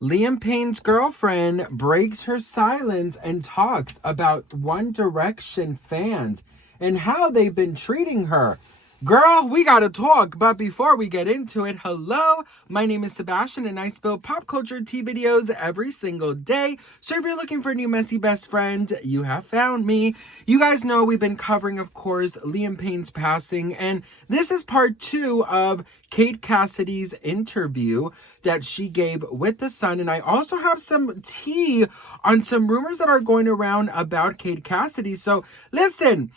Liam Payne's girlfriend breaks her silence and talks about One Direction fans and how they've been treating her. Girl, we gotta talk, but before we get into it, hello, my name is Sebastian and I spill pop culture tea videos every single day. So if you're looking for a new messy best friend, you have found me. You guys know we've been covering, of course, Liam Payne's passing, and this is part 2 of Kate Cassidy's interview that she gave with The Sun. And I also have some tea on some rumors that are going around about Kate Cassidy. So listen,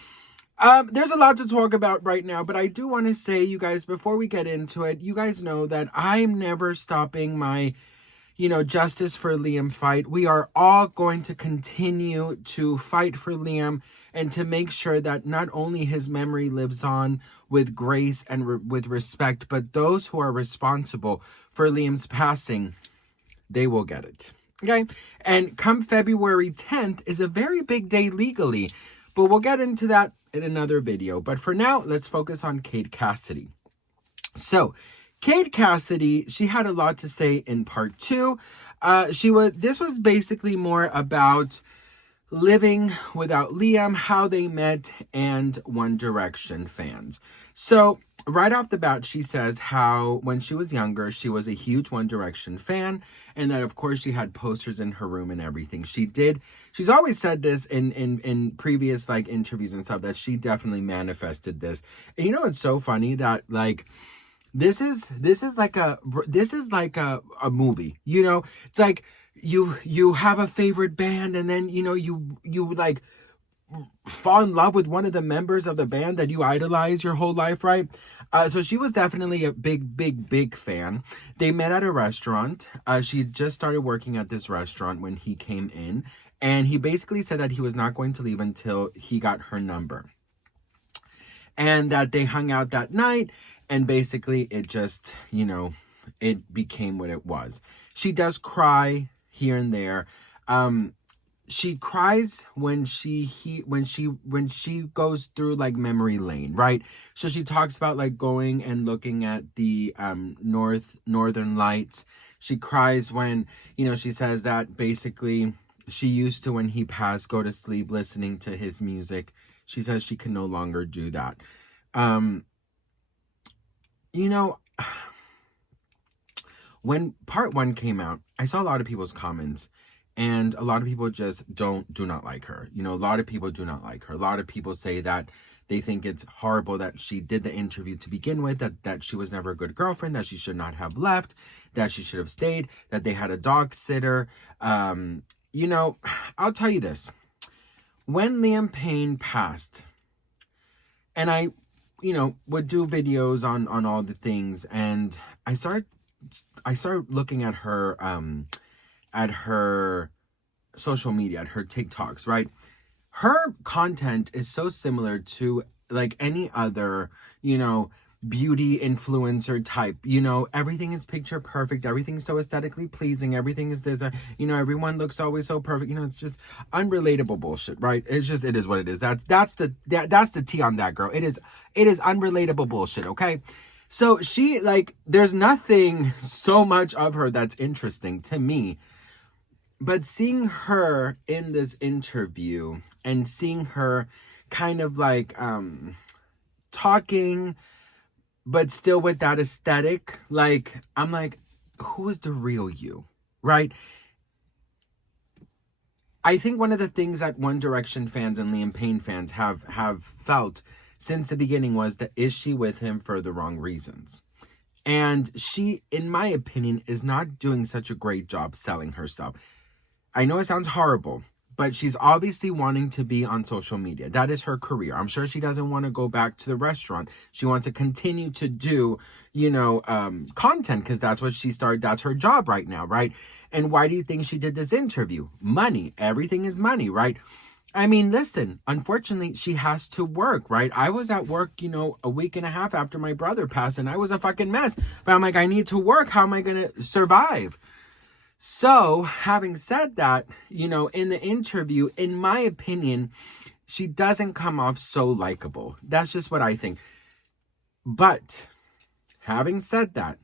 there's a lot to talk about right now, but I do want to say, you guys, before we get into it, you guys know that I'm never stopping my, justice for Liam fight. We are all going to continue to fight for Liam and to make sure that not only his memory lives on with grace and with respect, but those who are responsible for Liam's passing, they will get it. Okay? And come February 10th is a very big day legally, but we'll get into that in another video. But for now, let's focus on Kate Cassidy. So, Kate Cassidy, she had a lot to say in part 2. This was basically more about living without Liam, how they met, and One Direction fans. So, right off the bat, she says how when she was younger, she was a huge One Direction fan, and that of course she had posters in her room and everything. She's always said this in previous interviews and stuff, that she definitely manifested this. And it's so funny that this is like a movie. It's like you have a favorite band, and then you fall in love with one of the members of the band that you idolize your whole life, right? So she was definitely a big fan. They met at a restaurant. She just started working at this restaurant when he came in, and he basically said that he was not going to leave until he got her number, and that they hung out that night, and basically it just, it became what it was. She does cry here and there. She cries when she goes through memory lane, right? So she talks about going and looking at the northern lights. She cries when, she says that basically she used to, when he passed, go to sleep listening to his music. She says she can no longer do that. When part 1 came out, I saw a lot of people's comments, and a lot of people just do not like her. A lot of people do not like her. A lot of people say that they think it's horrible that she did the interview to begin with, that she was never a good girlfriend, that she should not have left, that she should have stayed, that they had a dog sitter. I'll tell you this. When Liam Payne passed, and I, would do videos on all the things, and I started looking at her social media, at her TikToks, right? Her content is so similar to any other, beauty influencer type. Everything is picture perfect, everything's so aesthetically pleasing, everything is this, everyone looks always so perfect. It's just unrelatable bullshit, right? It is what it is. That's the tea on that, girl. It is unrelatable bullshit, okay? So she, there's nothing so much of her that's interesting to me, but seeing her in this interview and seeing her kind of talking, but still with that aesthetic, I'm like, who is the real you, right? I think one of the things that One Direction fans and Liam Payne fans have felt since the beginning was that, is she with him for the wrong reasons? And she, in my opinion, is not doing such a great job selling herself. I know it sounds horrible, but she's obviously wanting to be on social media. That is her career. I'm sure she doesn't want to go back to the restaurant. She wants to continue to do, content, because that's what she started. That's her job right now, right? And why do you think she did this interview? Money. Everything is money, right? I mean, listen, unfortunately, she has to work, right? I was at work, a week and a half after my brother passed, and I was a fucking mess. But I'm like, I need to work. How am I going to survive? So, having said that, in the interview, in my opinion, she doesn't come off so likable. That's just what I think. But, having said that,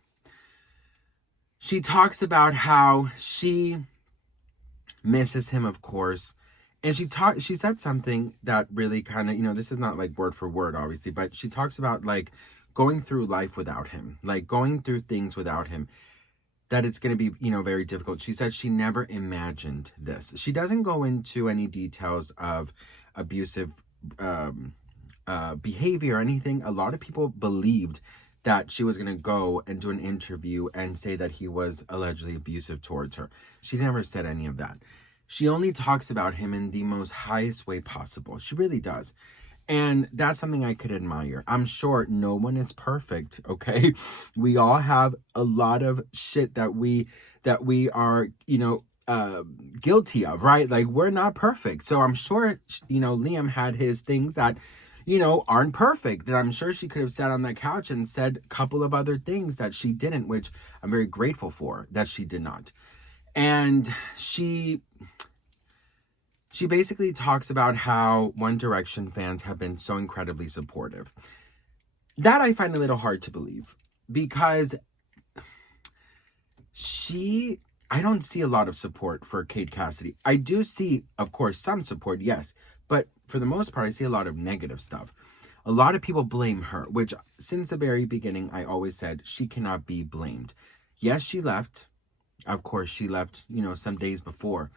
She talks about how she misses him, of course. And she said something that really kind of, this is not like word for word, obviously, but she talks about like going through life without him, like going through things without him, that it's going to be, very difficult. She said she never imagined this. She doesn't go into any details of abusive behavior or anything. A lot of people believed that she was going to go and do an interview and say that he was allegedly abusive towards her. She never said any of that. She only talks about him in the most highest way possible. She really does. And that's something I could admire. I'm sure no one is perfect, okay? We all have a lot of shit that we are, guilty of, right? Like, we're not perfect. So I'm sure, Liam had his things that, aren't perfect. And I'm sure she could have sat on that couch and said a couple of other things that she didn't, which I'm very grateful for that she did not. And she basically talks about how One Direction fans have been so incredibly supportive. That I find a little hard to believe, because I don't see a lot of support for Kate Cassidy. I do see, of course, some support, yes, but for the most part, I see a lot of negative stuff. A lot of people blame her, which since the very beginning, I always said she cannot be blamed. Yes, she left. Of course, she left, some days before.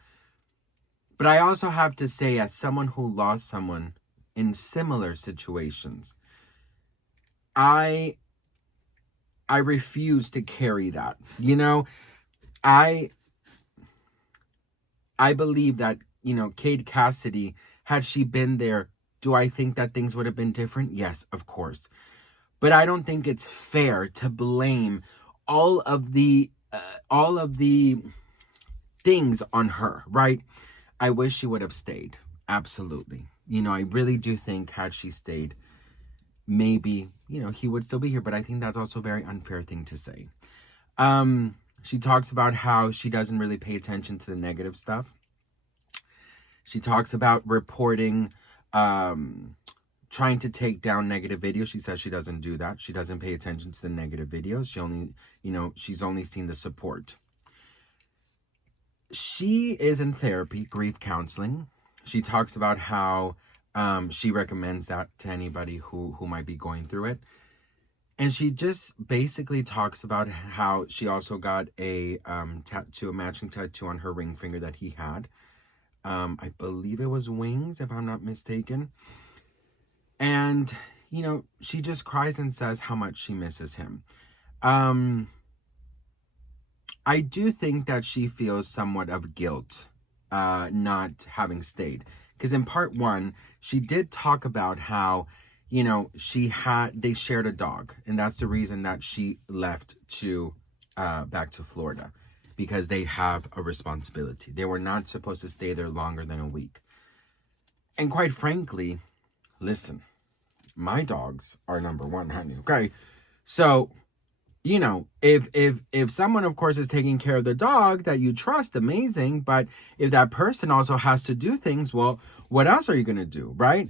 But I also have to say, as someone who lost someone in similar situations, I refuse to carry that. I believe that, Kate Cassidy, had she been there, do I think that things would have been different? Yes, of course. But I don't think it's fair to blame all of the things on her, right? I wish she would have stayed. Absolutely. I really do think had she stayed, maybe, he would still be here. But I think that's also a very unfair thing to say. She talks about how she doesn't really pay attention to the negative stuff. She talks about reporting, trying to take down negative videos. She says she doesn't do that. She doesn't pay attention to the negative videos. She only, she's only seen the support. She is in therapy, grief counseling. She talks about how she recommends that to anybody who might be going through it. And she just basically talks about how she also got a matching tattoo on her ring finger that he had. I believe it was wings, if I'm not mistaken. And, she just cries and says how much she misses him. I do think that she feels somewhat of guilt not having stayed. Because in part one, she did talk about how, they shared a dog. And that's the reason that she left to back to Florida. Because they have a responsibility. They were not supposed to stay there longer than a week. And quite frankly, listen, my dogs are number one, honey, okay? So, if someone, of course, is taking care of the dog that you trust, amazing. But if that person also has to do things, well, what else are you going to do, right?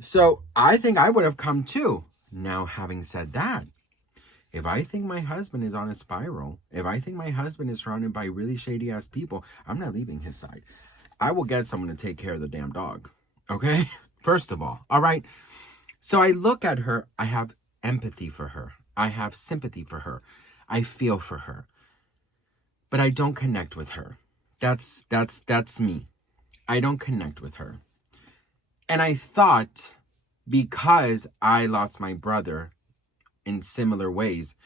So I think I would have come too. Now, having said that, if I think my husband is on a spiral, if I think my husband is surrounded by really shady ass people, I'm not leaving his side. I will get someone to take care of the damn dog. Okay? First of all right? So I look at her, I have empathy for her. I have sympathy for her. I feel for her. But I don't connect with her. That's me. I don't connect with her. And I thought, because I lost my brother in similar ways,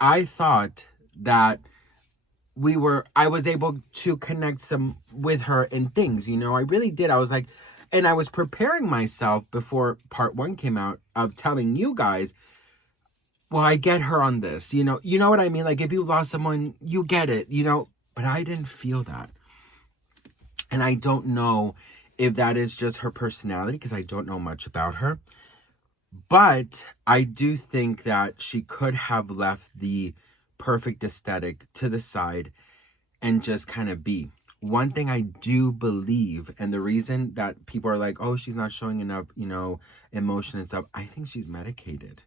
I thought that I was able to connect some with her in things, I really did. I was like, and I was preparing myself before part one came out of telling you guys, well, I get her on this, you know what I mean? Like, if you lost someone, you get it, but I didn't feel that. And I don't know if that is just her personality, because I don't know much about her. But I do think that she could have left the perfect aesthetic to the side and just kind of be. One thing I do believe, and the reason that people are like, oh, she's not showing enough, emotion and stuff, I think she's medicated.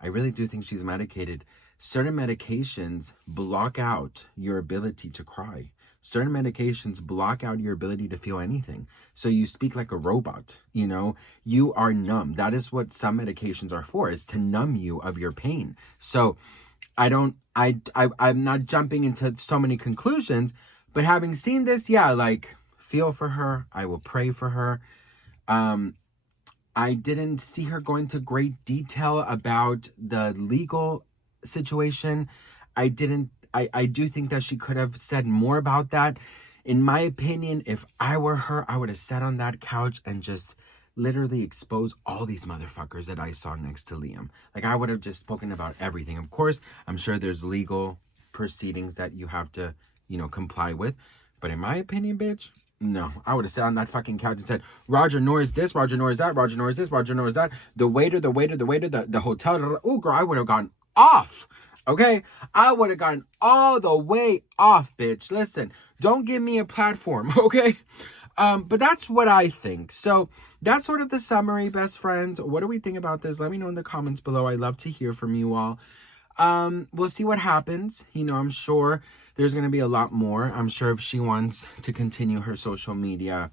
I really do think she's medicated. certain medications block out your ability to cry. Certain medications block out your ability to feel anything. So you speak like a robot, you know, you are numb. That is what some medications are for, is to numb you of your pain. So I'm not jumping into so many conclusions, but having seen this, yeah, like, feel for her. I will pray for her. I didn't see her go into great detail about the legal situation. I do think that she could have said more about that. In my opinion, if I were her, I would have sat on that couch and just literally exposed all these motherfuckers that I saw next to Liam. Like, I would have just spoken about everything. Of course, I'm sure there's legal proceedings that you have to, you know, comply with. But in my opinion, bitch, no, I would have sat on that fucking couch and said, Roger Norris this, Roger Norris that, Roger Norris this, Roger Norris that, the waiter, the hotel. Oh, girl, I would have gone off. Okay? I would have gone all the way off, bitch. Listen, don't give me a platform, okay? But that's what I think. So that's sort of the summary, best friends. What do we think about this? Let me know in the comments below. I love to hear from you all. We'll see what happens. You know, I'm sure there's going to be a lot more. I'm sure if she wants to continue her social media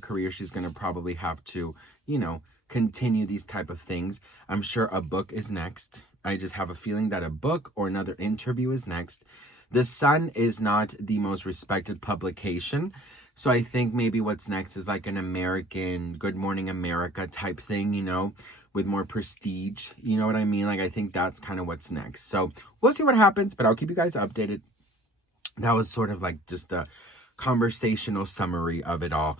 career, she's going to probably have to, you know, continue these type of things. I'm sure a book is next. I just have a feeling that a book or another interview is next. The Sun is not the most respected publication. So I think maybe what's next is like an American, Good Morning America type thing, you know, with more prestige. You know what I mean? Like, I think that's kind of what's next. So we'll see what happens, but I'll keep you guys updated. That was sort of like just a conversational summary of it all.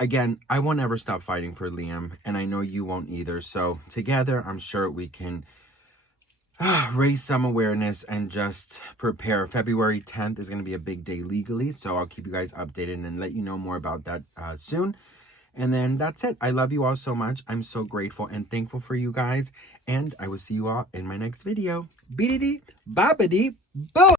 Again, I won't ever stop fighting for Liam, and I know you won't either. So together, I'm sure we can raise some awareness and just prepare. February 10th is going to be a big day legally, so I'll keep you guys updated and let you know more about that soon. And then that's it. I love you all so much. I'm so grateful and thankful for you guys, and I will see you all in my next video. Beedity, boppity, boom!